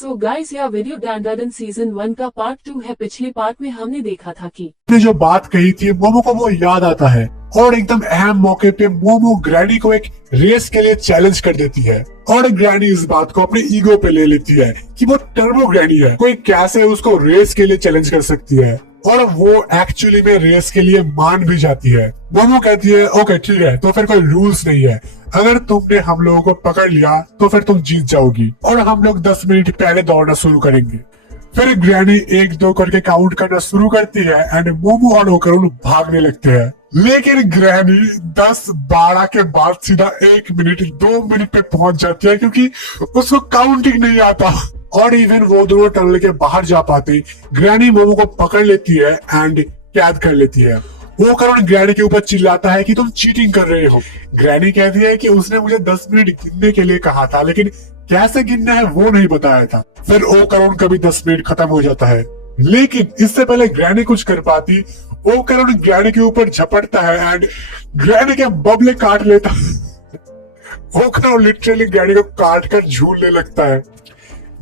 So guys यह video डैंडाडन season 1 का part 2 है। पिछले पार्ट में हमने देखा था कि ने जो बात कही थी मोमो को वो याद आता है और एकदम अहम मौके पे मोमो ग्रैनी को एक रेस के लिए चैलेंज कर देती है और ग्रैनी इस बात को अपने ईगो पे ले लेती है कि वो टर्बो ग्रैनी है, कोई कैसे उसको रेस के लिए चैलेंज कर सकती है और वो एक्चुअली में रेस के लिए मान भी जाती है। मोमो कहती है ओके ठीक है, तो फिर कोई रूल्स नहीं है, अगर तुमने हम लोगों को पकड़ लिया तो फिर तुम जीत जाओगी और हम लोग 10 मिनट पहले दौड़ना शुरू करेंगे। फिर ग्रैनी 1-2 करके काउंट करना शुरू करती है एंड मोमो और ओकरून भागने लगते हैं, लेकिन ग्रैनी 10-12 के बाद सीधा 1 मिनट 2 मिनट पे पहुंच जाती है क्योंकि उसको काउंटिंग नहीं आता और इवन वो दोनों टनल के बाहर जा पाते ग्रैनी मोमो को पकड़ लेती है एंड कैद कर लेती है। वो करण ग्रैनी के ऊपर चिल्लाता है कि तुम चीटिंग कर रहे हो। ग्रैनी कहती है कि उसने मुझे 10 मिनट गिनने के लिए कहा था, लेकिन कैसे गिनना है वो नहीं बताया था। फिर ओ करण का भी 10 मिनट खत्म हो जाता है, लेकिन इससे पहले ग्रैनी कुछ कर पाती ओ करण ग्रैनी के ऊपर झपटता है एंड ग्रैनी के बबले काट लेता है। ओ करण लिटरली ग्रैनी को काट कर झूलने लगता है।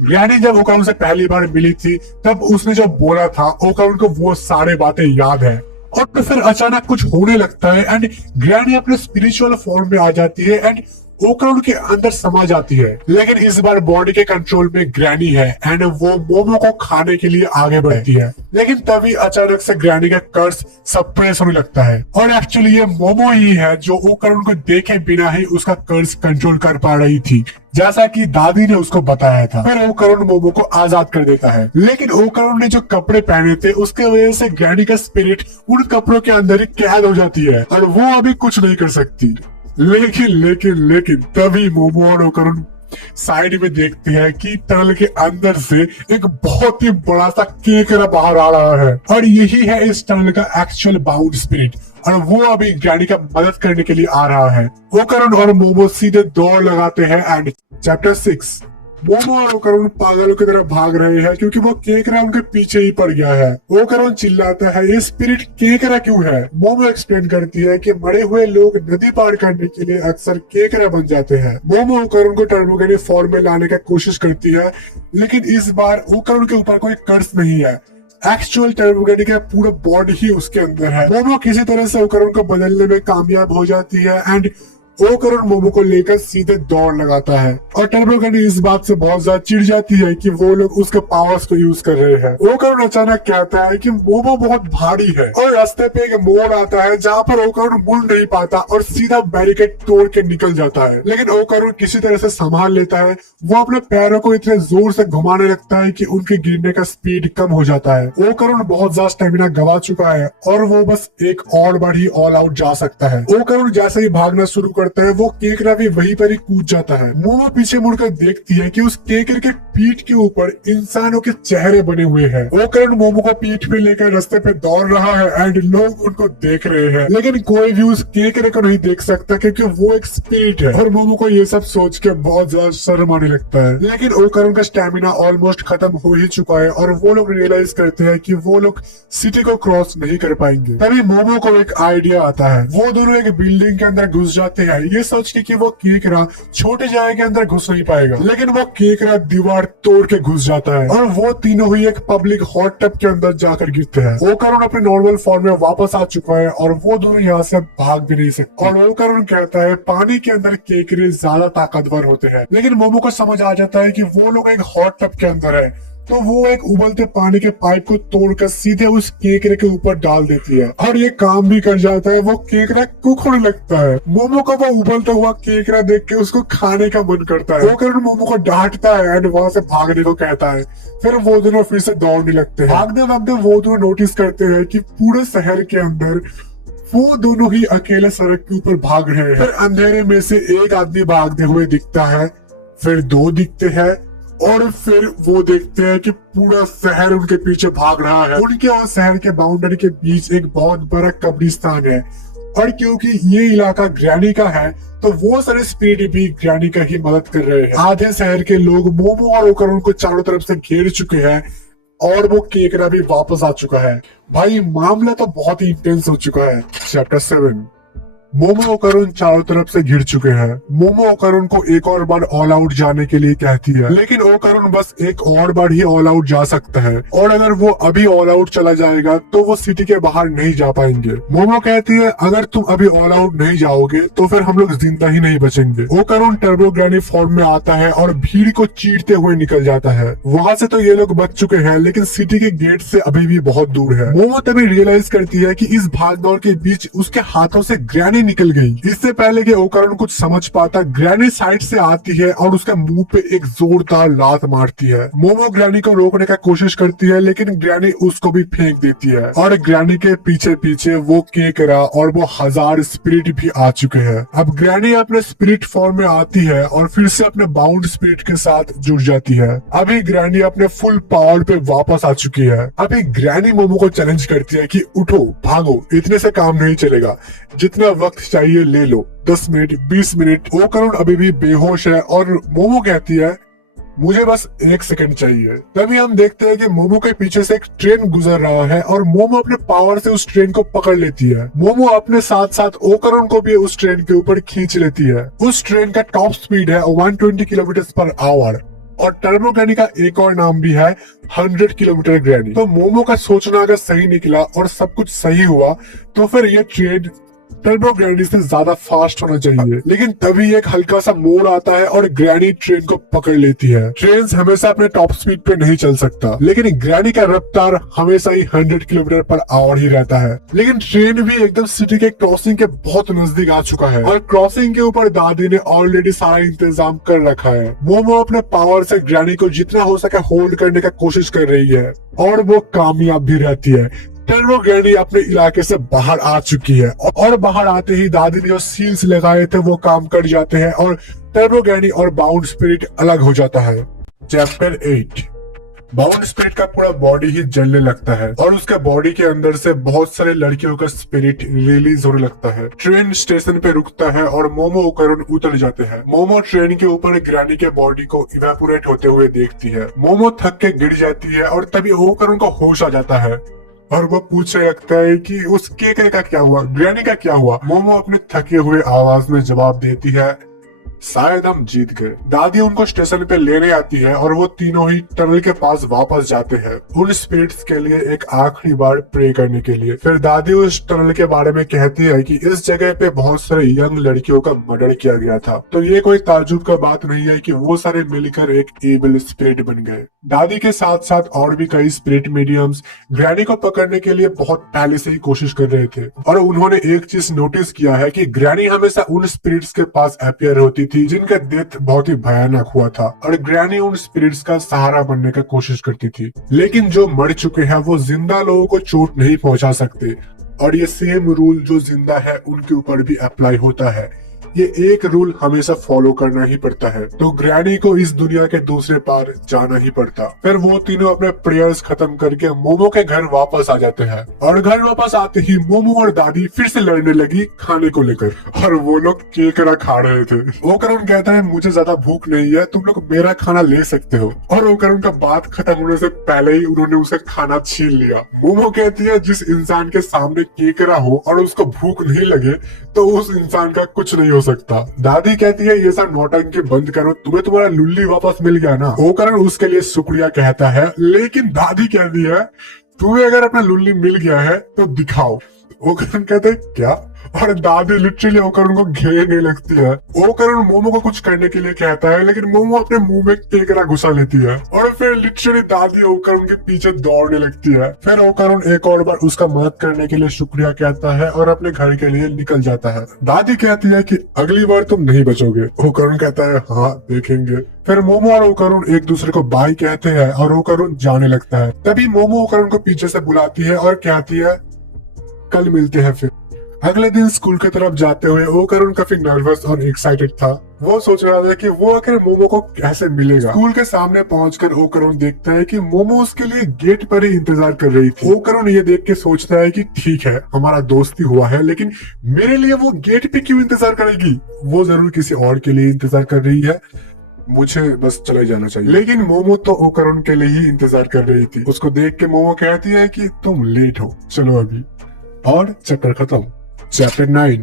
ग्रैनी जब ओकरण से पहली बार मिली थी तब उसने जो बोला था ओकरण को वो सारे बातें याद है और तो फिर अचानक कुछ होने लगता है एंड ग्रैनी अपने स्पिरिचुअल फॉर्म में आ जाती है एंड ओकरण के अंदर समा जाती है, लेकिन इस बार बॉडी के कंट्रोल में ग्रैनी है एंड वो मोमो को खाने के लिए आगे बढ़ती है, लेकिन तभी अचानक से ग्रैनी का कर्स सप्रेस होने लगता है और एक्चुअली ये मोमो ही है जो ओकरण को देखे बिना ही उसका कर्स कंट्रोल कर पा रही थी, जैसा कि दादी ने उसको बताया था। फिर ओकरण मोमो को आजाद कर देता है, लेकिन ओकरण ने जो कपड़े पहने थे उसके वजह से ग्रैनी का स्पिरिट उन कपड़ों के अंदर ही कैद हो जाती है और वो अभी कुछ नहीं कर सकती। लेकिन तभी मोमो और ओकरण साइड में देखते हैं कि टनल के अंदर से एक बहुत ही बड़ा सा केकड़ा बाहर आ रहा है और यही है इस टनल का एक्चुअल बाउंड स्पिरिट और वो अभी ग्रैनी का मदद करने के लिए आ रहा है। ओकरण और मोमो सीधे दौड़ लगाते हैं एंड चैप्टर 6 मोमो और ओकरण पागलों की तरह भाग रहे हैं क्योंकि वो केकड़ा उनके पीछे ही पड़ गया है। ओकरण चिल्लाता है ये स्पिरिट केकड़ा क्यों है। मोमो एक्सप्लेन करती है कि मरे हुए लोग नदी पार करने के लिए अक्सर केकड़ा बन जाते हैं। मोमो ओकरण को टर्बोगेनी फॉर्म में लाने का कोशिश करती है, लेकिन इस बार ओकरण के ऊपर कोई कर्स नहीं है, एक्चुअल टर्बोगेनी का पूरा बॉडी ही उसके अंदर है। मोमो किसी तरह से ओकरण को बदलने में कामयाब हो जाती है एंड ओकरण मोमो को लेकर सीधे दौड़ लगाता है और टर्बोगेनी इस बात से बहुत ज्यादा चिढ़ जाती है कि वो लोग उसके पावर्स को यूज कर रहे हैं। ओकरण अचानक कहता है कि मोमो बहुत भारी है और रास्ते पे एक मोड़ आता है जहाँ पर ओकरण मुड़ नहीं पाता और सीधा बैरिकेड तोड़ के निकल जाता है, लेकिन ओकरण किसी तरह से संभाल लेता है। वो अपने पैरों को इतने जोर से घुमाने लगता है कि उनके गिरने का स्पीड कम हो जाता है। ओकरण बहुत ज्यादा स्टेमिना गवा चुका है और वो बस एक और बार ही ऑल आउट जा सकता है। ओकरण जैसे ही भागना शुरू करता है वो केकड़ा भी वहीं पर ही कूद जाता है। मोमो पीछे मुड़कर देखती है कि उस केकड़े के पीठ के ऊपर इंसानों के चेहरे बने हुए हैं। ओकरण मोमो को पीठ पे लेकर रास्ते पे दौड़ रहा है एंड लोग उनको देख रहे हैं, लेकिन कोई भी उस केकड़े को नहीं देख सकता क्योंकि वो एक स्पिरिट है और मोमो को ये सब सोच के बहुत ज्यादा शर्म आने लगता है। लेकिन ओकरण का स्टेमिना ऑलमोस्ट खत्म हो ही चुका है और वो लोग रियलाइज करते हैं कि वो लोग सिटी को क्रॉस नहीं कर पाएंगे। तभी मोमो को एक आइडिया आता है। वो दोनों एक बिल्डिंग के अंदर घुस जाते हैं ये सोच के कि वो केकड़ा छोटे जगह के अंदर घुस नहीं पाएगा, लेकिन वो केकड़ा दीवार तोड़ के घुस जाता है और वो तीनों ही एक पब्लिक हॉट टब के अंदर जाकर गिरते हैं। ओकरण अपने नॉर्मल फॉर्म में वापस आ चुका है और वो दोनों यहाँ से भाग भी नहीं सकते और ओकरण कहता है पानी के अंदर केकड़े ज्यादा ताकतवर होते हैं, लेकिन मोमो को समझ आ जाता है कि वो लोग एक हॉट टब के अंदर है, तो वो एक उबलते पानी के पाइप को तोड़कर सीधे उस केकड़े के ऊपर डाल देती है और ये काम भी कर जाता है। वो केकड़ा कुक होने लगता है। मोमो को वो उबलता हुआ केकड़ा देख के उसको खाने का मन करता है। ओकरण मोमो को डांटता है एंड वहां से भागने को कहता है। फिर वो दोनों फिर से दौड़ने लगते हैं। भागते भागते वो दोनों नोटिस करते हैं कि पूरे शहर के अंदर वो दोनों ही अकेले सड़क के ऊपर भाग रहे हैं। फिर अंधेरे में से एक आदमी भागते हुए दिखता है, फिर 2 दिखते हैं और फिर वो देखते हैं कि पूरा शहर उनके पीछे भाग रहा है। उनके और शहर के बाउंड्री के बीच एक बहुत बड़ा कब्रिस्तान है और क्योंकि ये इलाका ग्रैनी का है तो वो सारे स्पिरिट भी ग्रैनी का ही मदद कर रहे हैं। आधे शहर के लोग मोमो और ओकरण को चारों तरफ से घेर चुके हैं और वो केकड़ा भी वापस आ चुका है। भाई मामला तो बहुत ही इंटेंस हो चुका है। चैप्टर 7 मोमो और करुण चारों तरफ से घिर चुके हैं। मोमो और करुण को एक और बार ऑल आउट जाने के लिए कहती है, लेकिन ओ करुण बस एक और बार ही ऑल आउट जा सकता है और अगर वो अभी ऑल आउट चला जाएगा तो वो सिटी के बाहर नहीं जा पाएंगे। मोमो कहती है अगर तुम अभी ऑल आउट नहीं जाओगे तो फिर हम लोग जिंदा ही नहीं बचेंगे। ओ करुण टर्बो ग्रैनी फॉर्म में आता है और भीड़ को चीरते हुए निकल जाता है। वहाँ से तो ये लोग बच चुके हैं, लेकिन सिटी के गेट से अभी भी बहुत दूर है। मोमो तभी रियलाइज करती है कि इस भागदौड़ के बीच उसके हाथों से ग्रैनी निकल गई। इससे पहले कि ओ करुण कुछ समझ पाता, ग्रैनी साइड से आती है और उसके मुंह पे एक जोरदार लात मारती है। मोमो ग्रैनी को रोकने का कोशिश करती है, लेकिन ग्रैनी उसको भी फेंक देती है और ग्रैनी के पीछे पीछे वो केकरा और वो 1000 स्पिरिट भी आ चुके हैं। अब ग्रैनी अपने स्पिरिट फॉर्म में आती है और फिर से अपने बाउंड स्पिरिट के साथ जुड़ जाती है। अभी ग्रैनी अपने फुल पावर पे वापस आ चुकी है। अभी ग्रैनी मोमो को चैलेंज करती है कि उठो, भागो, इतने से काम नहीं चलेगा, जितना वक्त चाहिए ले लो, 10 मिनट 20 मिनट। ओ करुण अभी भी बेहोश है और मोमो कहती है मुझे बस 1 सेकंड चाहिए। तभी हम देखते हैं कि मोमो के पीछे से एक ट्रेन गुजर रहा है और मोमो अपने पावर से उस ट्रेन को पकड़ लेती है। मोमो अपने साथ साथ ओ करुण को भी उस ट्रेन के ऊपर खींच लेती है। उस ट्रेन का टॉप स्पीड है 120 किलोमीटर पर आवर और टर्बो ग्रैनी का एक और नाम भी है 100 किलोमीटर ग्रैनी। तो मोमो का सोचना अगर सही निकला और सब कुछ सही हुआ तो फिर ये ट्रेन टर्बो ग्रैनी से ज्यादा फास्ट होना चाहिए। लेकिन तभी एक हल्का सा मोड़ आता है और ग्रैनी ट्रेन को पकड़ लेती है। ट्रेन हमेशा अपने टॉप स्पीड पे नहीं चल सकता, लेकिन ग्रैनी का रफ्तार हमेशा ही 100 किलोमीटर पर आवर ही रहता है। लेकिन ट्रेन भी एकदम सिटी के क्रॉसिंग के बहुत नजदीक आ चुका है और क्रॉसिंग के ऊपर दादी ने ऑलरेडी सारा इंतजाम कर रखा है। मोमो अपने पावर से ग्रैनी को जितना हो सके होल्ड करने का कोशिश कर रही है और वो कामयाब भी रहती है। टर्बो ग्रैनी अपने इलाके से बाहर आ चुकी है और बाहर आते ही दादी ने जो सील्स लगाए थे वो काम कर जाते हैं और टर्बो ग्रैनी और बाउंड स्पिरिट अलग हो जाता है। चैप्टर 8। बाउंड स्पिरिट का पूरा बॉडी ही जलने लगता है और उसके बॉडी के अंदर से बहुत सारे लड़कियों का स्पिरिट रिलीज होने लगता है। ट्रेन स्टेशन पे रुकता है और मोमो और करुण उतर जाते हैं। मोमो ट्रेन के ऊपर ग्रैनी के बॉडी को इवेपोरेट होते हुए देखती है। मोमो थक के गिर जाती है और तभी ओ करुण को होश आ जाता है और वो पूछने लगता है कि उस केकरे का क्या हुआ, ग्रैनी का क्या हुआ। मोमो अपने थके हुए आवाज में जवाब देती है शायद हम जीत गए। दादी उनको स्टेशन पे लेने आती है और वो तीनों ही टनल के पास वापस जाते हैं उन स्पिरिट्स के लिए एक आखिरी बार प्रे करने के लिए। फिर दादी उस टनल के बारे में कहती है कि इस जगह पे बहुत सारे यंग लड़कियों का मर्डर किया गया था, तो ये कोई ताज्जुब का बात नहीं है कि वो सारे मिलकर एक एविल स्पिरिट बन गए। दादी के साथ साथ और भी कई स्पिरिट मीडियम्स ग्रैनी को पकड़ने के लिए बहुत पहले से ही कोशिश कर रहे थे और उन्होंने एक चीज नोटिस किया है कि ग्रैनी हमेशा उन स्पिरिट्स के पास अपीयर होती थी जिनका डेथ बहुत ही भयानक हुआ था और ग्रैनी उन स्पिरिट्स का सहारा बनने का कोशिश करती थी। लेकिन जो मर चुके हैं वो जिंदा लोगों को चोट नहीं पहुंचा सकते और ये सेम रूल जो जिंदा है उनके ऊपर भी अप्लाई होता है। ये एक रूल हमेशा फॉलो करना ही पड़ता है। तो ग्रैनी को इस दुनिया के दूसरे पार जाना ही पड़ता। फिर वो तीनों अपने प्रेयर्स खत्म करके मोमो के घर वापस आ जाते हैं और घर वापस आते ही मोमो और दादी फिर से लड़ने लगी खाने को लेकर और वो लोग केकड़ा खा रहे थे। ओकरुण कहता है मुझे ज्यादा भूख नहीं है, तुम लोग मेरा खाना ले सकते हो और ओकरुण का बात खत्म होने से पहले ही उन्होंने उसे खाना छीन लिया। मोमो कहती है जिस इंसान के सामने केकड़ा हो और उसको भूख नहीं लगे तो उस इंसान का कुछ नहीं हो सकता। दादी कहती है ये सब नौटंकी बंद करो, तुम्हें तुम्हारा लुल्ली वापस मिल गया ना। ओकरुण उसके लिए शुक्रिया कहता है, लेकिन दादी कहती है तुम्हें अगर अपना लुल्ली मिल गया है तो दिखाओ। ओकरुण कहते हैं क्या, और दादी लिटरली ओकरुण को घेरने लगती है। ओकरुण मोमो को कुछ करने के लिए कहता है, लेकिन मोमो अपने मुंह में केकड़ा घुसा लेती है और फिर लिटरली दादी ओकरुण के पीछे दौड़ने लगती है। फिर ओकरुण एक और बार उसका मदद करने के लिए शुक्रिया कहता है और अपने घर के लिए निकल जाता है। दादी कहती है कि अगली बार तुम नहीं बचोगे। ओकरुण कहता है हाँ देखेंगे। फिर मोमो और ओकरुण एक दूसरे को बाय कहते हैं और ओकरुण जाने लगता है। तभी मोमो ओकरुण को पीछे से बुलाती है और कहती है कल मिलते हैं। फिर अगले दिन स्कूल की तरफ जाते हुए ओकरुण काफी नर्वस और एक्साइटेड था। वो सोच रहा था कि वो आखिर मोमो को कैसे मिलेगा। स्कूल के सामने पहुंचकर ओकरुण देखता है कि मोमो उसके लिए गेट पर ही इंतजार कर रही थी। ओकरुण ये देख के सोचता है कि ठीक है हमारा दोस्ती हुआ है, लेकिन मेरे लिए वो गेट पे क्यों इंतजार करेगी, वो जरूर किसी और के लिए इंतजार कर रही है, मुझे बस चले जाना चाहिए। लेकिन मोमो तो ओकरुण के लिए ही इंतजार कर रही थी। उसको देख के मोमो कहती है कि तुम लेट हो, चलो अभी। और चैप्टर खत्म। चैप्टर 9।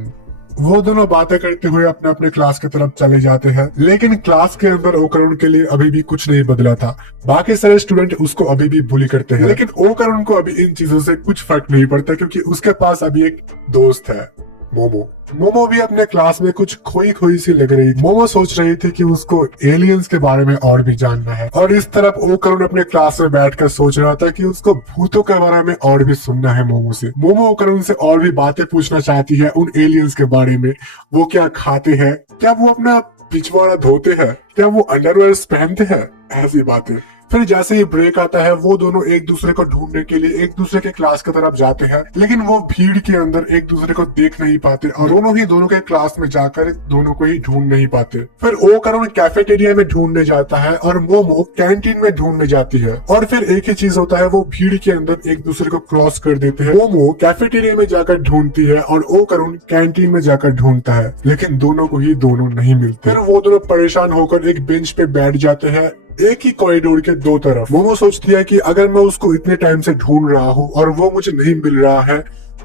वो दोनों बातें करते हुए अपने अपने क्लास की तरफ चले जाते हैं, लेकिन क्लास के अंदर ओकरुन के लिए अभी भी कुछ नहीं बदला था। बाकी सारे स्टूडेंट उसको अभी भी बुली करते हैं, लेकिन ओकरुन को अभी इन चीजों से कुछ फर्क नहीं पड़ता क्योंकि उसके पास अभी एक दोस्त है, मोमो। मोमो भी अपने क्लास में कुछ खोई खोई सी लग रही। मोमो सोच रही थी कि उसको एलियंस के बारे में और भी जानना है, और इस तरफ ओकरुन अपने क्लास में बैठकर सोच रहा था कि उसको भूतों के बारे में और भी सुनना है मोमो से। मोमो ओकरुन से और भी बातें पूछना चाहती है उन एलियंस के बारे में। वो क्या खाते हैं, क्या वो अपना पिछवाड़ा धोते हैं, क्या वो अंडरवेयर पहनते हैं, ऐसी बातें। फिर जैसे ही ब्रेक आता है वो दोनों एक दूसरे को ढूंढने के लिए एक दूसरे के क्लास की तरफ जाते हैं, लेकिन वो भीड़ के अंदर एक दूसरे को देख नहीं पाते और दोनों ही दोनों के क्लास में जाकर दोनों को ही ढूंढ नहीं पाते। फिर ओकरुन कैफेटेरिया में ढूंढने जाता है और मोमो कैंटीन में ढूंढने जाती है, और फिर एक ही चीज होता है, वो भीड़ के अंदर एक दूसरे को क्रॉस कर देते हैं। मोमो कैफेटेरिया में जाकर ढूंढती है और ओकरुन कैंटीन में जाकर ढूंढता है, लेकिन दोनों को ही दोनों नहीं मिलते। फिर वो दोनों परेशान होकर एक बेंच पे बैठ जाते हैं, एक ही कॉरिडोर के दो तरफ। मोमो सोचती है कि अगर मैं उसको इतने टाइम से ढूंढ रहा हूँ और वो मुझे नहीं मिल रहा है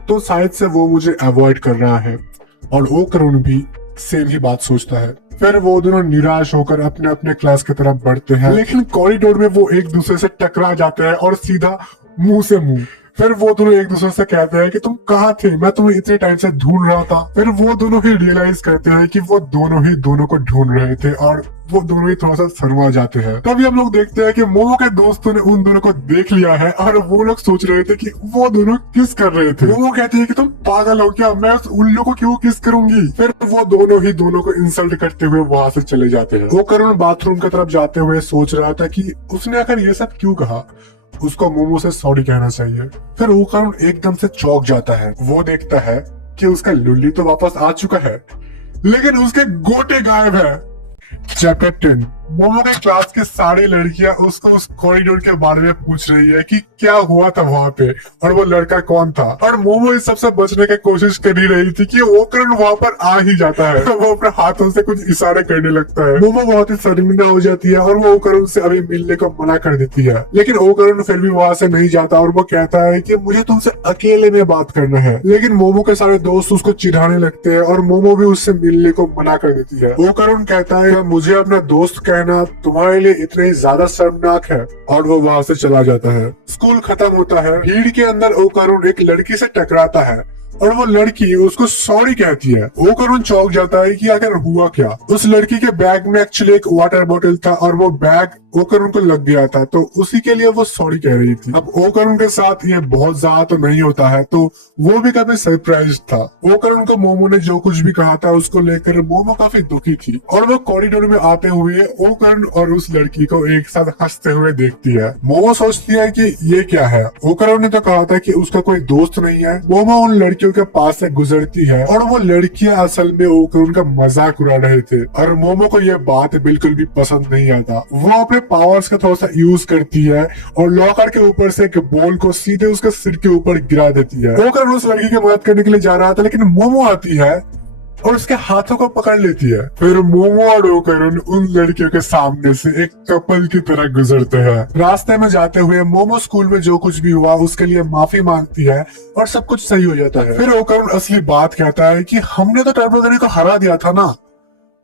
तो शायद से वो मुझे अवॉइड कर रहा है, और ओकरुन भी सेम ही बात सोचता है। फिर वो दोनों निराश होकर अपने अपने क्लास की तरफ बढ़ते हैं, लेकिन कॉरिडोर में वो एक दूसरे से टकरा जाते हैं और सीधा मुंह से मुंह। फिर वो दोनों एक दूसरे से कहते हैं कि तुम कहाँ थे, मैं तुम्हें इतने टाइम से ढूंढ रहा था। फिर वो दोनों ही रियलाइज करते हैं कि वो दोनों ही दोनों को ढूंढ रहे थे, और वो दोनों ही थोड़ा सा शर्मा जाते हैं। तभी हम लोग देखते हैं कि मोमो के दोस्तों ने उन दोनों को देख लिया है और वो लोग सोच रहे थे कि वो दोनों किस कर रहे थे। मोमो कहती है कि तुम पागल हो क्या, मैं उस उल्लू को क्यों किस करूंगी। फिर वो दोनों ही दोनों को इंसल्ट करते हुए वहां से चले जाते हैं। ओकरुन बाथरूम की तरफ जाते हुए सोच रहा था कि उसने आखिर ये सब क्यों कहा, उसको मोमो से सॉरी कहना चाहिए। फिर ओकरुन एकदम से चौंक जाता है। वो देखता है कि उसका लुल्ली तो वापस आ चुका है, लेकिन उसके गोटे गायब है। चैप्टर 10। मोमो के क्लास के सारी लड़कियां उसको उस कॉरिडोर के बारे में पूछ रही है कि क्या हुआ था वहाँ पे और वो लड़का कौन था, और मोमो इस सबसे बचने की कोशिश कर ही रही थी कि ओकरुन वहाँ पर आ ही जाता है। वो अपने हाथों से कुछ इशारे करने लगता है। मोमो बहुत ही शर्मिंदा हो जाती है और वो ओकरुन से अभी मिलने को मना कर देती है, लेकिन ओकरुन फिर भी वहाँ से नहीं जाता और वो कहता है कि मुझे तुमसे अकेले में बात करना है। लेकिन मोमो के सारे दोस्त उसको चिढ़ाने लगते हैं और मोमो भी उससे मिलने को मना कर देती है। ओकरुन कहता है मुझे अपना दोस्त कहना तुम्हारे लिए इतना ही ज्यादा शर्मनाक है, और वो वहाँ से चला जाता है। स्कूल खत्म होता है। भीड़ के अंदर ओकरुन एक लड़की से टकराता है और वो लड़की उसको सॉरी कहती है। ओकरुन चौंक जाता है कि आखिर हुआ क्या। उस लड़की के बैग में एक्चुअली एक वाटर बोतल था और वो बैग ओकरुन को लग गया था, तो उसी के लिए वो सॉरी कह रही थी। अब ओकरुन के साथ ये बहुत ज्यादा तो नहीं होता है, तो वो भी काफी सरप्राइज था। ओकरुन को मोमो ने जो कुछ भी कहा था उसको लेकर मोमो काफी दुखी थी, और वो कॉरिडोर में आते हुए ओकरुन और उस लड़की को एक साथ हंसते हुए देखती है। मोमो सोचती है कि ये क्या है, ओकरुन ने तो कहा था कि उसका कोई दोस्त नहीं है। मोमो उन लड़कियों के पास से गुजरती है और वो लड़कियां असल में ओकरुन का मजाक उड़ा रहे थे, और मोमो को ये बात बिल्कुल भी पसंद नहीं आता। वो अपने पावर्स का थोड़ा सा यूज करती है और लॉकर के ऊपर से एक बॉल को सीधे उसके सिर के ऊपर गिरा देती है। ओकरुन उस लड़की की मदद करने के लिए जा रहा था, लेकिन मोमो आती है और उसके हाथों को पकड़ लेती है। फिर मोमो और ओकरुन उन लड़कियों के सामने से एक कपल की तरह गुजरते हैं। रास्ते में जाते हुए मोमो स्कूल में जो कुछ भी हुआ उसके लिए माफी मांगती है और सब कुछ सही हो जाता है। फिर ओकरुन असली बात कहता है कि हमने तो टर्बो ग्रैनी को हरा दिया था ना।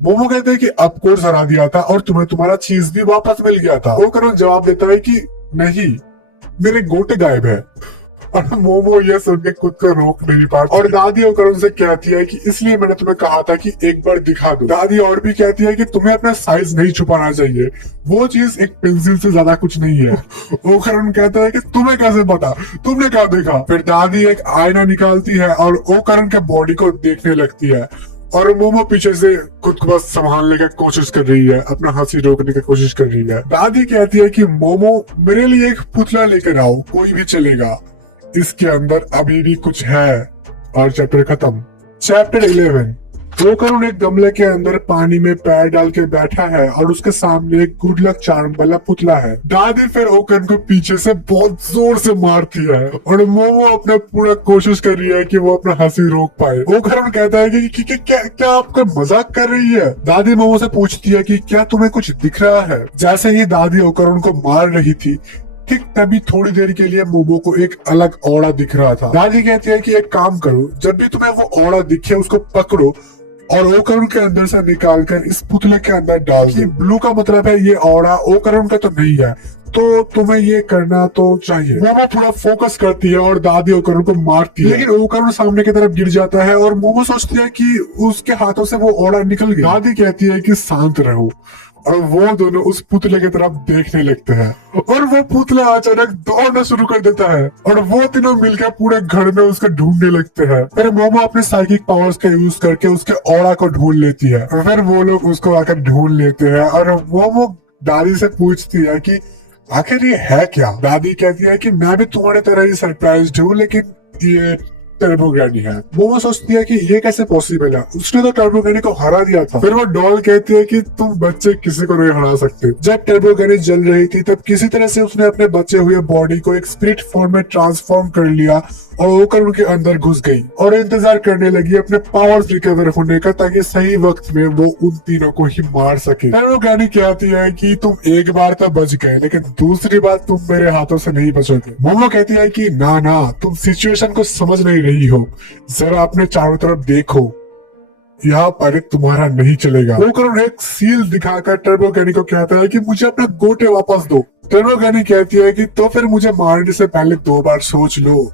मोमो कहते हैं कि ऑफ कोर्स हरा दिया था और तुम्हें तुम्हारा चीज भी वापस मिल गया था। ओकरुन जवाब देता है कि नहीं, मेरे गोटे गायब है, और मोमो ये सुन के खुद को रोक नहीं पाती और दादी ओकरुन से कहती है कि इसलिए मैंने तुम्हें कहा था कि एक बार दिखा दो। दादी और भी कहती है कि तुम्हें अपना साइज नहीं छुपाना चाहिए, वो चीज एक पेंसिल से ज्यादा कुछ नहीं है। ओकरुन कहता है कि तुम्हें कैसे पता, तुमने क्या देखा। फिर दादी एक आईना निकालती है और ओकरुन के बॉडी को देखने लगती है, और मोमो पीछे से खुद को बस संभालने की कोशिश कर रही है, अपना हंसी रोकने की कोशिश कर रही है। दादी कहती है कि मोमो मेरे लिए एक पुतला लेकर आओ, कोई भी चलेगा, इसके अंदर अभी भी कुछ है। और चैप्टर खत्म। चैप्टर 11। ओकरुन एक गमले के अंदर पानी में पैर डाल के बैठा है और उसके सामने एक गुड लक चार्म वाला पुतला है। दादी फिर ओकरुन को पीछे से बहुत जोर से मारती है और मोमो अपना पूरा कोशिश कर रही है कि वो अपना हंसी रोक पाए। ओकरुन कहता है कि क्या आपका मजाक कर रही है। दादी मोमो से पूछती है कि क्या तुम्हें कुछ दिख रहा है। जैसे ही दादी ओकरुन को मार रही थी, ठीक तभी थोड़ी देर के लिए मोमो को एक अलग औड़ा दिख रहा था। दादी कहती है कि एक काम करो, जब भी तुम्हें वो औड़ा दिखे उसको पकड़ो और ओकरुन के अंदर से निकालकर इस पुतले के अंदर डाल दो। ब्लू का मतलब है ये औड़ा ओकरुन का तो नहीं है, तो तुम्हें ये करना तो चाहिए। मोमो पूरा फोकस करती है और दादी ओकरुन को मारती है, लेकिन ओकरुन सामने की तरफ गिर जाता है और मोमो सोचती है कि उसके हाथों से वो औड़ा निकल गया। दादी कहती है कि शांत रहो और वो दोनों उस पुतले की तरफ देखने लगते हैं और वो पुतला अचानक दौड़ना शुरू कर देता है और वो तीनों मिलकर पूरे घर में उसको ढूंढने लगते हैं। फिर मोमो अपने साइकिक पावर्स का यूज करके उसके औड़ा को ढूंढ लेती है और फिर वो लोग उसको आकर ढूंढ लेते हैं और मोमो दादी से पूछती है कि आखिर ये है क्या। दादी कहती है कि मैं भी तुम्हारे तरह ही सरप्राइज्ड हूँ, लेकिन ये टर्बो ग्रैनी है। मोमो सोचती है कि ये कैसे पॉसिबल है, उसने तो टर्बो ग्रैनी को हरा दिया था। फिर वो डॉल कहती है कि तुम बच्चे किसी को नहीं हरा सकते। जब टर्बो ग्रैनी जल रही थी तब किसी तरह से उसने अपने बचे हुए बॉडी को एक स्पिरिट फॉर्म में ट्रांसफॉर्म कर लिया और होकर उनके अंदर घुस गई और इंतजार करने लगी अपने पावर्स रिकवर होने का, ताकि सही वक्त में वो उन तीनों को ही मार सके। टर्बो ग्रैनी कहती है कि तुम एक बार तो बच गए, लेकिन दूसरी बार तुम मेरे हाथों से नहीं बचोगे। मोमो कहती है कि ना ना, तुम सिचुएशन को समझ नहीं रही हो, जरा अपने चारों तरफ देखो, यहाँ पर तुम्हारा नहीं चलेगा। ओकरुन एक सील दिखाकर टर्बो ग्रैनी को कहता है कि मुझे अपने गोटे वापस दो। टर्बो ग्रैनी कहती है कि तो फिर मुझे मारने से पहले 2 बार सोच लो,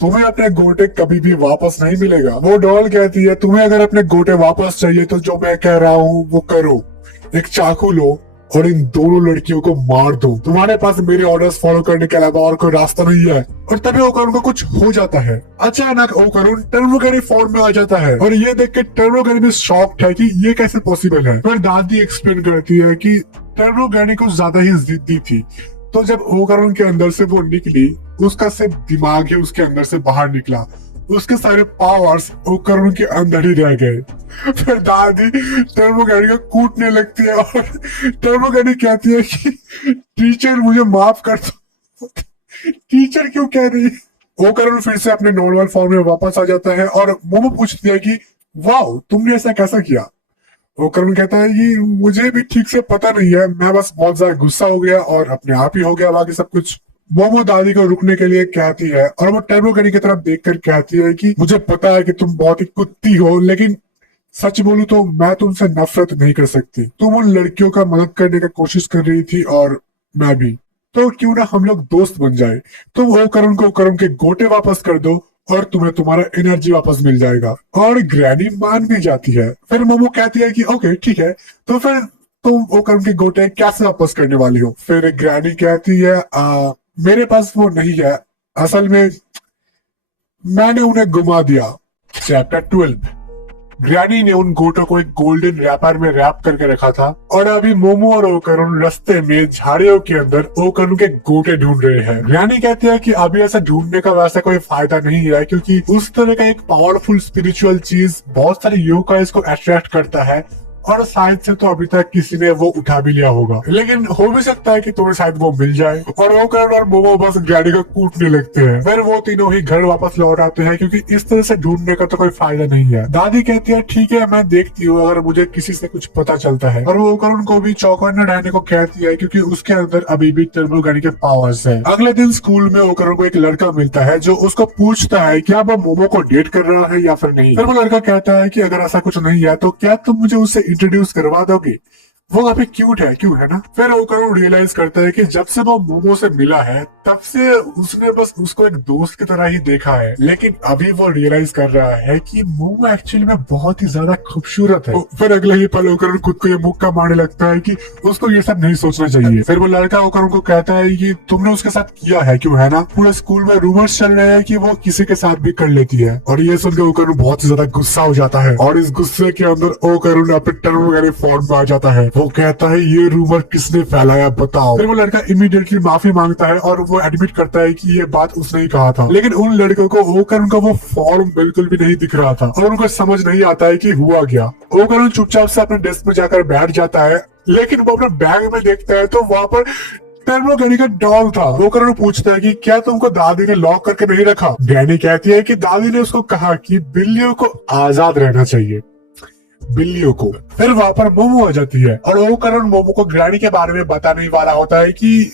तुम्हें अपने गोटे कभी भी वापस नहीं मिलेगा। वो डॉल कहती है तुम्हें अगर अपने गोटे वापस चाहिए तो जो मैं कह रहा हूँ वो करो, एक चाकू लो और इन दोनों लड़कियों को मार दो, तुम्हारे पास मेरे ऑर्डर्स फॉलो करने के अलावा और कोई रास्ता नहीं है। और तभी ओकरुन को कुछ हो जाता है। अचानक ओकरुन टर्बो ग्रैनी फॉर्म में आ जाता है और ये देख के टर्बो ग्रैनी भी शॉक्ड है कि ये कैसे पॉसिबल है। फिर दादी एक्सप्लेन करती है कि टर्बो ग्रैनी कुछ ज्यादा ही जिद्दी थी, तो जब ओकरुन के अंदर से वो निकली उसका सिर्फ दिमाग ही उसके अंदर से बाहर निकला, उसके सारे पावर्स ओकरुन के अंदर ही रह गए। फिर दादी टर्बो ग्रैनी को कूटने लगती है और टर्बो ग्रैनी कहती है कि टीचर मुझे माफ कर दो। टीचर क्यों कह रही है। ओकरुन फिर से अपने नॉर्मल फॉर्म में वापस आ जाता है और मोमो पूछती है कि वाओ तुमने ऐसा कैसा किया। ओकरुन कहता है कि मुझे भी ठीक से पता नहीं है, मैं बस बहुत ज्यादा गुस्सा हो गया और अपने आप ही हो गया बाकी सब कुछ। मोमो दादी को रुकने के लिए कहती है और वो टर्बो ग्रैनी की तरफ देखकर कहती है कि मुझे पता है कि तुम बहुत ही कुत्ती हो, लेकिन सच बोलूं तो मैं तुमसे नफरत नहीं कर सकती। तुम उन लड़कियों का मदद करने की कोशिश कर रही थी और मैं भी, तो क्यों ना हम लोग दोस्त बन जाए। तुम ओकरुन को ओकरुन के गोटे वापस कर दो और तुम्हें तुम्हारा एनर्जी वापस मिल जाएगा। और ग्रैनी मान भी जाती है। फिर मोमो कहती है कि ओके ठीक है, तो फिर तुम ओकरुन के गोटे कैसे वापस करने वाली हो। फिर ग्रैनी कहती है मेरे पास वो नहीं है, असल में मैंने उन्हें गुमा दिया। चैप्टर 12। ग्रैनी ने उन गोटों को एक गोल्डन रैपर में रैप करके रखा था और अभी मोमो और ओकरुन रास्ते में झाड़ियों के अंदर ओकरुन के गोटे ढूंढ रहे हैं। ग्रैनी कहती है कि अभी ऐसा ढूंढने का वैसा कोई फायदा नहीं है, क्योंकि उस तरह का एक पावरफुल स्पिरिचुअल चीज बहुत सारे योकाइज को अट्रैक्ट करता है और शायद से तो अभी तक किसी ने वो उठा भी लिया होगा, लेकिन हो भी सकता है कि तुम्हें शायद वो मिल जाए। और ओकरुन और मोमो बस ग्रैनी को कूटने लगते हैं। फिर वो तीनों ही घर वापस लौट आते हैं, क्योंकि इस तरह से ढूंढने का तो कोई फायदा नहीं है। दादी कहती है ठीक है मैं देखती हूँ अगर मुझे किसी से कुछ पता चलता है। और वो ओकरुन को भी चौकन्ना रहने को कहती है, क्योंकि उसके अंदर अभी भी टर्बो ग्रैनी के पावर्स है। अगले दिन स्कूल में ओकरुन को एक लड़का मिलता है जो उसको पूछता है क्या वो मोमो को डेट कर रहा है या फिर नहीं। फिर वो लड़का कहता है कि अगर ऐसा कुछ नहीं है तो क्या तुम मुझे उससे इंट्रोड्यूस करवा दोगे, वो काफी क्यूट है, क्यों है ना। फिर ओकरुन रियलाइज करता है कि जब से वो मोमो से मिला है तब से उसने बस उसको एक दोस्त की तरह ही देखा है, लेकिन अभी वो रियलाइज कर रहा है कि मोमो एक्चुअली में बहुत ही ज्यादा खूबसूरत है। फिर अगले ही पल ओकरुन खुद को ये मुक्का मारने लगता है कि उसको ये सब नहीं सोचना चाहिए। फिर वो लड़का ओकरुन को कहता है कि तुमने उसके साथ किया है, क्यों है ना। पूरे स्कूल में रूमर्स चल रहे हैं कि वो किसी के साथ भी कर लेती है। और ये सुनकर ओकरुन बहुत ही ज्यादा गुस्सा हो जाता है और इस गुस्से के अंदर ओकरुन अपने टर्बो ग्रैनी फॉर्म में आ जाता है। वो कहता है ये रूमर किसने फैलाया बताओ। फिर वो लड़का इमीडिएटली माफी मांगता है और वो एडमिट करता है कि ये बात उसने ही कहा था, लेकिन उन लड़कों को ओकरुन का वो फॉर्म बिल्कुल भी नहीं दिख रहा था और उनको समझ नहीं आता है कि हुआ क्या। ओकरुन चुपचाप से अपने डेस्क में जाकर बैठ जाता है, लेकिन वो अपने बैग में देखता है तो वहाँ पर टर्बो ग्रैनी का डॉल था। ओकरुन पूछता है कि क्या तुमको दादी ने लॉक करके नहीं रखा। ग्रैनी कहती है कि दादी ने उसको कहा कि बिल्लियों को आजाद रहना चाहिए, बिल्लियों को। फिर वहां पर मोमो आ जाती है और ओकरुन मोमो को ग्रैनी के बारे में बताने वाला होता है कि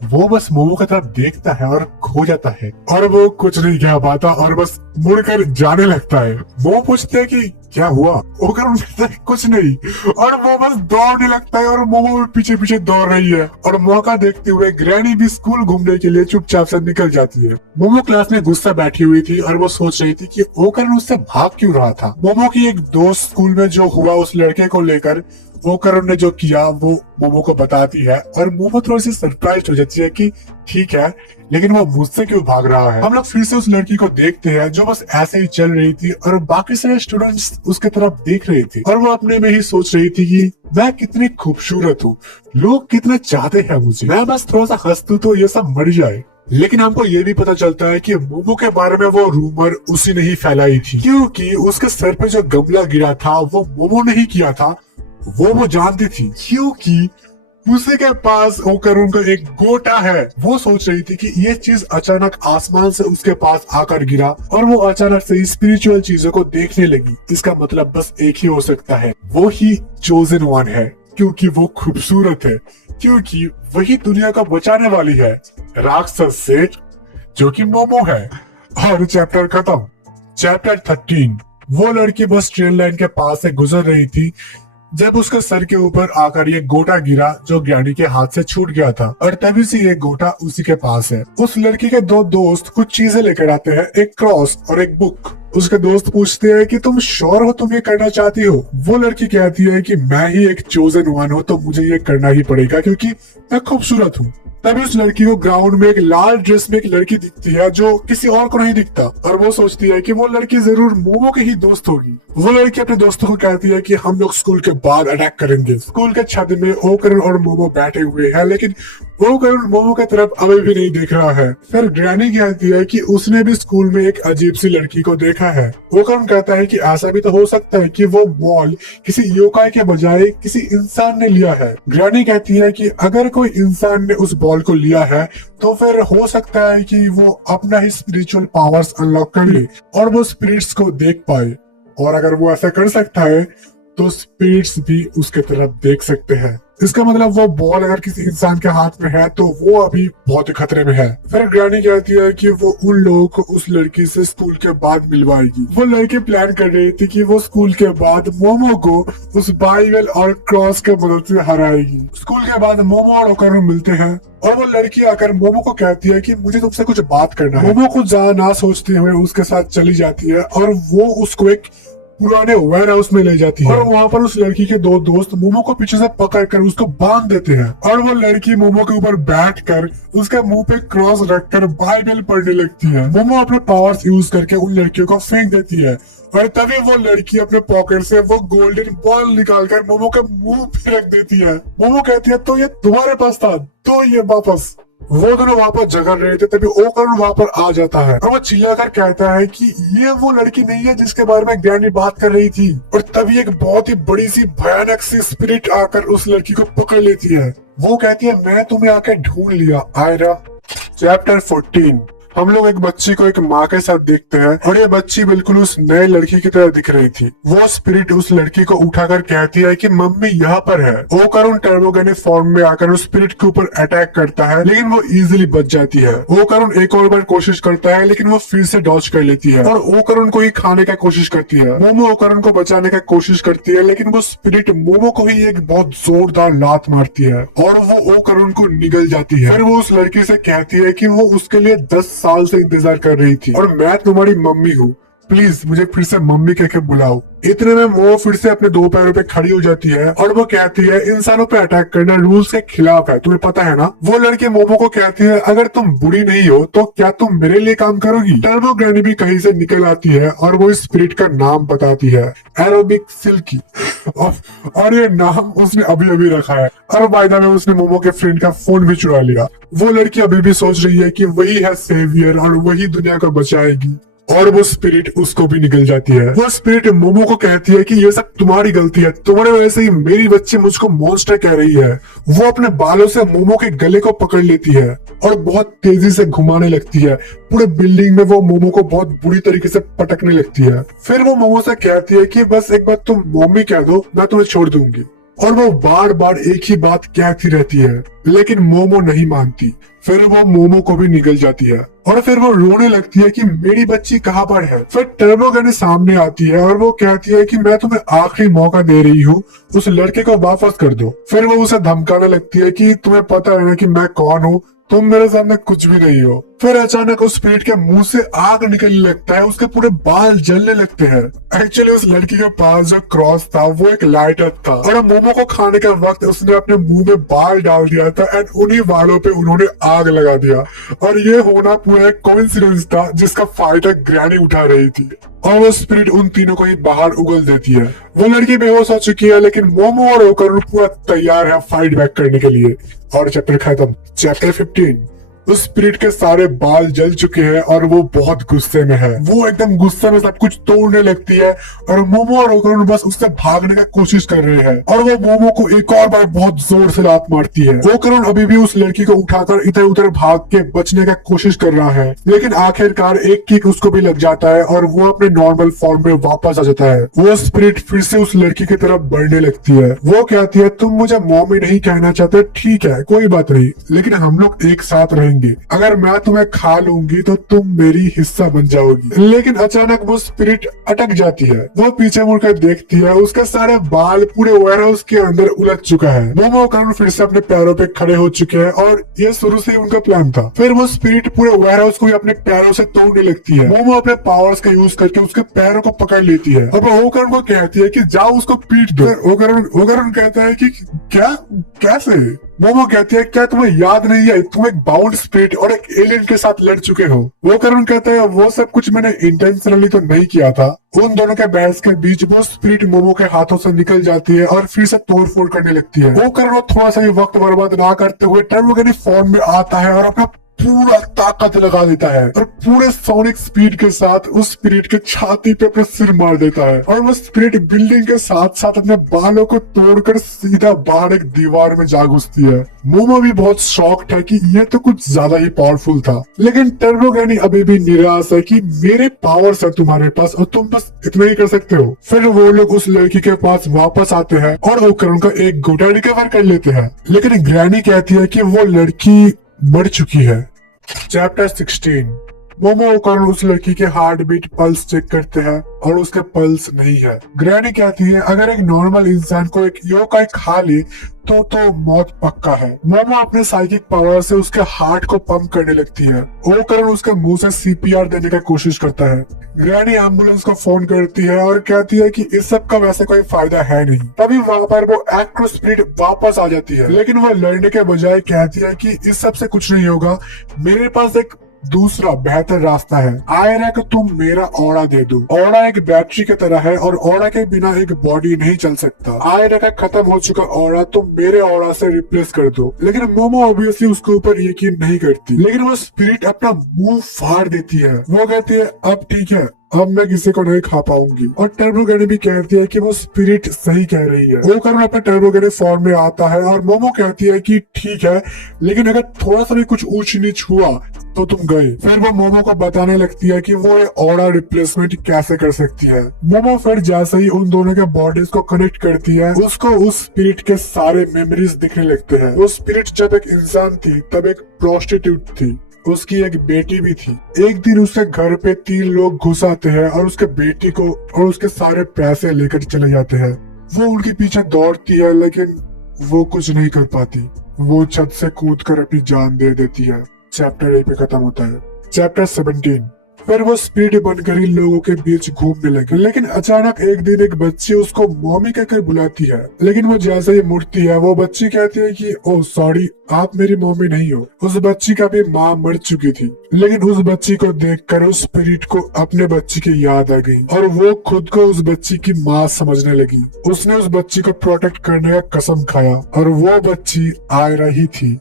वो बस मोमो की तरफ देखता है और खो जाता है और वो कुछ नहीं कह पाता और बस मुड़कर जाने लगता है। वो पूछते हैं कि क्या हुआ? ओकर कहता है कुछ नहीं और वो बस दौड़ने लगता है और मोमो भी पीछे पीछे दौड़ रही है और मौका देखते हुए ग्रैनी भी स्कूल घूमने के लिए चुपचाप से निकल जाती है। मोमो क्लास में गुस्सा बैठी हुई थी और वो सोच रही थी कि ओकर उससे भाग क्यों रहा था। मोमो की एक दोस्त स्कूल में जो हुआ उस लड़के को लेकर ओकरण ने जो किया वो मोमो को बताती है और मोमो थोड़ी सी सरप्राइज हो जाती है कि ठीक है, लेकिन वो मुझसे क्यों भाग रहा है। हम लोग फिर से उस लड़की को देखते हैं जो बस ऐसे ही चल रही थी और बाकी सारे स्टूडेंट्स उसके तरफ देख रहे थे और वो अपने में ही सोच रही थी कि मैं कितनी खूबसूरत हूँ, लोग कितने चाहते हैं मुझे, मैं बस थोड़ा सा हंस दूं तो ये सब मर जाए। लेकिन हमको ये भी पता चलता है कि मोमो के बारे में वो रूमर उसी ने ही फैलाई थी, क्योंकि उसके सर पे जो गमला गिरा था वो मोमो ने ही किया था। वो जानती थी क्योंकि उसी के पास होकर उनका एक गोटा है। वो सोच रही थी कि ये चीज अचानक आसमान से उसके पास आकर गिरा और वो अचानक से स्पिरिचुअल चीजों को देखने लगी। इसका मतलब बस एक ही हो सकता है, वो ही चोजन वन है, क्योंकि वो खूबसूरत है, क्योंकि वही दुनिया को बचाने वाली है राक्षस से, जो कि मोमो है। और चैप्टर खत्म। चैप्टर 13। वो लड़की बस ट्रेन लाइन के पास से गुजर रही थी जब उसके सर के ऊपर आकर ये गोटा गिरा जो ग्रैनी के हाथ से छूट गया था और तभी से ये गोटा उसी के पास है। उस लड़की के दो दोस्त कुछ चीजें लेकर आते हैं, एक क्रॉस और एक बुक। उसके दोस्त पूछते हैं कि तुम श्योर हो तुम ये करना चाहती हो? वो लड़की कहती है कि मैं ही एक चोजन वन हूँ तो मुझे ये करना ही पड़ेगा क्योंकि मैं खूबसूरत हूँ। तभी उस लड़की को ग्राउंड में एक लाल ड्रेस में एक लड़की दिखती है जो किसी और को नहीं दिखता और वो सोचती है कि वो लड़की जरूर मोमो के ही दोस्त होगी। वो लड़की अपने दोस्तों को कहती है कि हम लोग स्कूल के बाद अटैक करेंगे। स्कूल के छत में ओकरण और मोमो बैठे हुए हैं, लेकिन ओकरण मोमो की तरफ अभी भी नहीं देख रहा है। फिर ग्रैनी कहती है कि उसने भी स्कूल में एक अजीब सी लड़की को देखा है। ओकरण कहता है कि ऐसा भी तो हो सकता है कि वो बॉल किसी योकाई के बजाय किसी इंसान ने लिया है। ग्रैनी कहती है कि अगर कोई इंसान ने उस बॉल को लिया है तो फिर हो सकता है कि वो अपना ही स्पिरिचुअल पावर्स अनलॉक कर ले और वो स्पिरिट्स को देख पाए, और अगर वो ऐसा कर सकता है तो स्पिरिट्स भी उसके तरफ देख सकते हैं। इसका मतलब वो बॉल अगर किसी इंसान के हाथ में है तो वो अभी बहुत खतरे में है। फिर ग्रैनी कहती है कि वो उन लोगों को उस लड़की से स्कूल के बाद मिलवाएगी। वो लड़की प्लान कर रही थी कि वो स्कूल के बाद मोमो को उस बाइबल और क्रॉस के मदद से हराएगी। स्कूल के बाद मोमो और ओकरो मिलते हैं और वो लड़की आकर मोमो को कहती है कि मुझे तुमसे कुछ बात करना है। मोमो कुछ ज्यादा ना सोचते हुए उसके साथ चली जाती है और वो उसको एक पुराने वेयर हाउस में ले जाती है और वहाँ पर उस लड़की के दो दोस्त मोमो को पीछे से पकड़कर उसको बांध देते हैं और वो लड़की मोमो के ऊपर बैठकर उसके मुंह पे क्रॉस रखकर बाइबल पढ़ने लगती है। मोमो अपने पावर्स यूज करके उन लड़कियों को फेंक देती है और तभी वो लड़की अपने पॉकेट से वो गोल्डन बॉल निकालकर मोमो के मुंह पे रख देती है। मोमो कहती है तो ये तुम्हारे पास था, तो ये वापस। वो दोनों वहाँ पर झगड़ रहे थे तभी ओकरण वहाँ पर आ जाता है और वो चिल्लाकर कहता है कि ये वो लड़की नहीं है जिसके बारे में ग्रैनी बात कर रही थी। और तभी एक बहुत ही बड़ी सी भयानक सी स्पिरिट आकर उस लड़की को पकड़ लेती है। वो कहती है मैं तुम्हें आकर ढूंढ लिया आयरा। चैप्टर 14। हम लोग एक बच्ची को एक माँ के साथ देखते हैं और ये बच्ची बिल्कुल उस नए लड़की की तरह दिख रही थी। वो स्पिरिट उस लड़की को उठाकर कहती है कि मम्मी यहाँ पर है। ओकरुन टर्बोगेनिक फॉर्म में आकर उस स्पिरिट के ऊपर अटैक करता है लेकिन वो इजीली बच जाती है। ओकरुन एक और बार कोशिश करता है लेकिन वो फिर से डॉज कर लेती है और ओकरुन को ही खाने का कोशिश करती है। मोमो ओकरुन को बचाने का कोशिश करती है लेकिन वो स्पिरिट मोमो को ही एक बहुत जोरदार लात मारती है और वो ओकरुन को निगल जाती है। फिर वो उस लड़की से कहती है कि वो उसके लिए 10 साल से इंतजार कर रही थी और मैं तुम्हारी मम्मी हूँ, प्लीज मुझे फिर से मम्मी कह के बुलाओ। इतने में वो फिर से अपने दो पैरों पे खड़ी हो जाती है और वो कहती है इंसानों पे अटैक करना रूल्स के खिलाफ है, तुम्हें पता है ना। वो लड़की मोमो को कहती है अगर तुम बुरी नहीं हो तो क्या तुम मेरे लिए काम करोगी। टर्बो ग्रैनी भी कहीं से निकल आती है और वो इस स्पिरिट का नाम बताती है, एरोबिक सिल्की। और ये नाम उसने अभी अभी रखा है और वायदा में उसने मोमो के फ्रेंड का फोन भी चुरा लिया। वो लड़की अभी भी सोच रही है कि वही है सेवियर और वही दुनिया को बचाएगी और वो स्पिरिट उसको भी निकल जाती है। वो स्पिरिट मोमो को कहती है कि ये सब तुम्हारी गलती है, तुम्हारे वजह से ही मेरी बच्ची मुझको मॉन्स्टर कह रही है। वो अपने बालों से मोमो के गले को पकड़ लेती है और बहुत तेजी से घुमाने लगती है। पूरे बिल्डिंग में वो मोमो को बहुत बुरी तरीके से पटकने लगती है। फिर वो मोमो से कहती है कि बस एक बार तुम मम्मी कह दो, मैं तुम्हें छोड़ दूंगी। और वो बार बार एक ही बात कहती रहती है, लेकिन मोमो नहीं मानती। फिर वो मोमो को भी निगल जाती है और फिर वो रोने लगती है कि मेरी बच्ची कहाँ पर है। फिर टर्बो ग्रैनी सामने आती है और वो कहती है कि मैं तुम्हें आखिरी मौका दे रही हूँ, उस लड़के को वापस कर दो। फिर वो उसे धमकाने लगती है कि तुम्हें पता है ना कि मैं कौन हूँ, तुम मेरे सामने कुछ भी नहीं हो। फिर अचानक उस स्पिरिट के मुंह से आग निकलने लगता है, उसके पूरे बाल जलने लगते हैं। एक्चुअली उस लड़की के पास जो क्रॉस था वो एक लाइटर था और मोमो को खाने के वक्त उसने अपने मुंह में बाल डाल दिया था एंड उन्हीं बालों पे उन्होंने आग लगा दिया। और ये होना पूरा एक कोइंसिडेंस था जिसका फायदा ग्रैनी उठा रही थी और वो स्पिरिट उन तीनों को ही बाहर उगल देती है। वो लड़की बेहोश हो चुकी है, लेकिन मोमो और ओकरुन पूरा तैयार है फाइट बैक करने के लिए। और चैप्टर खत्म। चैप्टर 15। उस स्पिरिट के सारे बाल जल चुके हैं और वो बहुत गुस्से में है। वो एकदम गुस्से में सब कुछ तोड़ने लगती है और मोमो और ओकरुन बस उससे भागने का कोशिश कर रहे हैं और वो मोमो को एक और बार बहुत जोर से लात मारती है। ओकरुन अभी भी उस लड़की को उठाकर इधर उधर भाग के बचने का कोशिश कर रहा है, लेकिन आखिरकार एक किक उसको भी लग जाता है और वो अपने नॉर्मल फॉर्म में वापस आ जाता है। वो स्पिरिट फिर से उस लड़की की तरफ बढ़ने लगती है। वो कहती है तुम मुझे मॉमी नहीं कहना चाहते, ठीक है कोई बात नहीं, लेकिन हम लोग एक साथ रहेंगे। अगर मैं तुम्हें खा लूंगी तो तुम मेरी हिस्सा बन जाओगी। लेकिन अचानक वो स्पिरिट अटक जाती है। वो पीछे मुड़कर देखती है, उसके सारे बाल पूरे वेयरहाउस के अंदर उलझ चुका है। मोमो और ओकरुन फिर से अपने पैरों पे खड़े हो चुके हैं और ये शुरू से ही उनका प्लान था। फिर वो स्पिरिट पूरे वेयरहाउस को ही अपने पैरों से तोड़ने लगती है। मोमो अपने पावर्स का यूज करके उसके पैरों को पकड़ लेती है और वो ओकरुन को कहती है कि जाओ उसको पीट दो। ओकरुन कहता है कि क्या, कैसे? मोमो कहती है क्या तुम्हें याद नहीं है, तुम एक बाउंड स्पिरिट और एक एलियन के साथ लड़ चुके हो। वो करुण कहता है वो सब कुछ मैंने इंटेंशनली तो नहीं किया था। उन दोनों के बहस के बीच वो स्पिरिट मोमो के हाथों से निकल जाती है और फिर से तोड़फोड़ करने लगती है। वो करुण थोड़ा सा भी वक्त बर्बाद ना करते हुए टर्बो ग्रैनी फॉर्म में आता है और अपना पूरा ताकत लगा देता है और पूरे सोनिक स्पीड के साथ उस स्पिरिट के छाती पे अपना सिर मार देता है और वो स्पिरिट बिल्डिंग के साथ साथ अपने बालों को तोड़कर सीधा बाहर एक दीवार में जा घुसती है। मोमो भी बहुत शॉक्ड है कि ये तो कुछ ज्यादा ही पावरफुल था, लेकिन टर्बो ग्रैनी अभी भी निराश है कि मेरे पावर्स है तुम्हारे पास और तुम बस इतना ही कर सकते हो। फिर वो लोग उस लड़की के पास वापस आते हैं और ओकरुन का एक घुटा रिकवर कर लेते हैं, लेकिन ग्रैनी कहती है कि वो लड़की मर चुकी है। चैप्टर 16। मोमो ओकरुन उस लड़की के हार्ट बीट पल्स चेक करते हैं और उसके पल्स नहीं है। ग्रैनी कहती है अगर एक नॉर्मल इंसान को एक योकाई खा ले तो मौत पक्का है। मोमो अपने साइकिक पावर से उसके हार्ट को पंप करने लगती है। ओकरुन उसके मुंह से सीपीआर देने का कोशिश करता है। ग्रैनी एम्बुलेंस को फोन करती है और कहती है कि इस सब का वैसे कोई फायदा है नहीं। तभी वहाँ पर वो एक्ट्रो स्पिरिट वापस आ जाती है, लेकिन वो लड़ने के बजाय कहती है कि इस सब से कुछ नहीं होगा, मेरे पास एक दूसरा बेहतर रास्ता है। आयरा को तुम मेरा ऑरा दे दो। ऑरा एक बैटरी की तरह है और ऑरा के बिना एक बॉडी नहीं चल सकता। आयरा का खत्म हो चुका ऑरा तुम मेरे ऑरा से रिप्लेस कर दो। लेकिन मोमो ऑब्वियसली उसके ऊपर यकीन नहीं करती, लेकिन वो स्पिरिट अपना मुंह फाड़ देती है। वो कहती है अब ठीक है, अब मैं किसी को नहीं खा पाऊंगी। और टर्बो ग्रैनी भी कहती है कि वो स्पिरिट सही कह रही है। वो करुण अपने टर्बो ग्रैनी फॉर्म में आता है और मोमो कहती है कि ठीक है, लेकिन अगर थोड़ा सा भी कुछ ऊंच नीच हुआ तो तुम गए। फिर वो मोमो को बताने लगती है कि वो ऑरा रिप्लेसमेंट कैसे कर सकती है। मोमो फिर जैसे ही उन दोनों के बॉडीज को कनेक्ट करती है, उसको उस स्पिरिट के सारे मेमोरीज दिखने लगते हैं। वो स्पिरिट जब एक इंसान थी तब एक प्रोस्टिट्यूट थी, उसकी एक बेटी भी थी। एक दिन उसके घर पे 3 लोग घुस आते हैं और उसके बेटी को और उसके सारे पैसे लेकर चले जाते हैं। वो उनके पीछे दौड़ती है, लेकिन वो कुछ नहीं कर पाती। वो छत से कूदकर अपनी जान दे देती है। चैप्टर 8 पे खत्म होता है। चैप्टर 17। फिर वो स्पीड बनकर इन लोगों के बीच घूमने लगे, लेकिन अचानक एक दिन एक बच्ची उसको मॉमी कहकर बुलाती है। लेकिन वो जैसे ही मुड़ती है, वो बच्ची कहती है कि ओह सॉरी, आप मेरी मम्मी नहीं हो। उस बच्ची का भी माँ मर चुकी थी, लेकिन उस बच्ची को देखकर उस स्पिरिट को अपने बच्ची की याद आ गई और वो खुद को उस बच्ची की माँ समझने लगी। उसने उस बच्ची को प्रोटेक्ट करने का कसम खाया और वो बच्ची आयरा ही थी,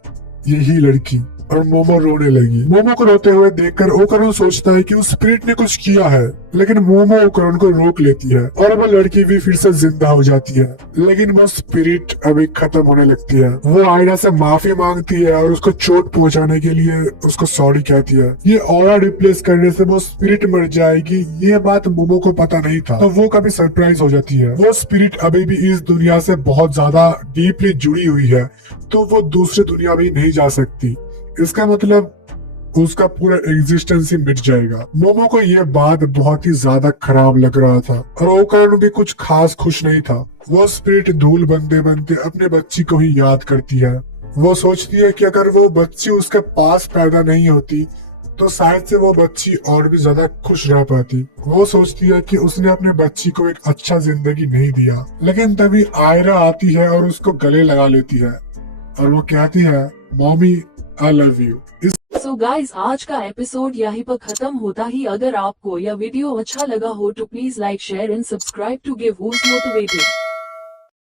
यही लड़की। और मोमो रोने लगी। मोमो को रोते हुए देखकर ओकरुन सोचता है कि उस स्पिरिट ने कुछ किया है, लेकिन मोमो ओकरुन को रोक लेती है और वो लड़की भी फिर से जिंदा हो जाती है। लेकिन वो स्पिरिट अभी खत्म होने लगती है। वो आयरा से माफी मांगती है और उसको चोट पहुंचाने के लिए उसको सॉरी कहती है। ये ऑरा रिप्लेस करने से वो स्पिरिट मर जाएगी, ये बात मोमो को पता नहीं था, तो वो काफी सरप्राइज हो जाती है। वो स्पिरिट अभी भी इस दुनिया से बहुत ज्यादा डीपली जुड़ी हुई है, तो वो दूसरी दुनिया में नहीं जा सकती। इसका मतलब उसका पूरा एग्जिस्टेंस ही मिट जाएगा। मोमो को ये बात बहुत ही ज्यादा खराब लग रहा था और ओकरुन भी कुछ खास खुश नहीं था। वो स्पिरिट धूल बनते बनते अपने बच्ची को ही याद करती है। वो सोचती है कि अगर वो बच्ची उसके पास पैदा नहीं होती तो शायद से वो बच्ची और भी ज्यादा खुश रह पाती। वो सोचती है कि उसने अपने बच्ची को एक अच्छा जिंदगी नहीं दिया। लेकिन तभी आयरा आती है और उसको गले लगा लेती है और वो कहती है, mommy I love you. So guys, आज का एपिसोड यहीं पर खत्म होता ही। अगर आपको यह वीडियो अच्छा लगा हो तो please like, share and subscribe to give whose motivated.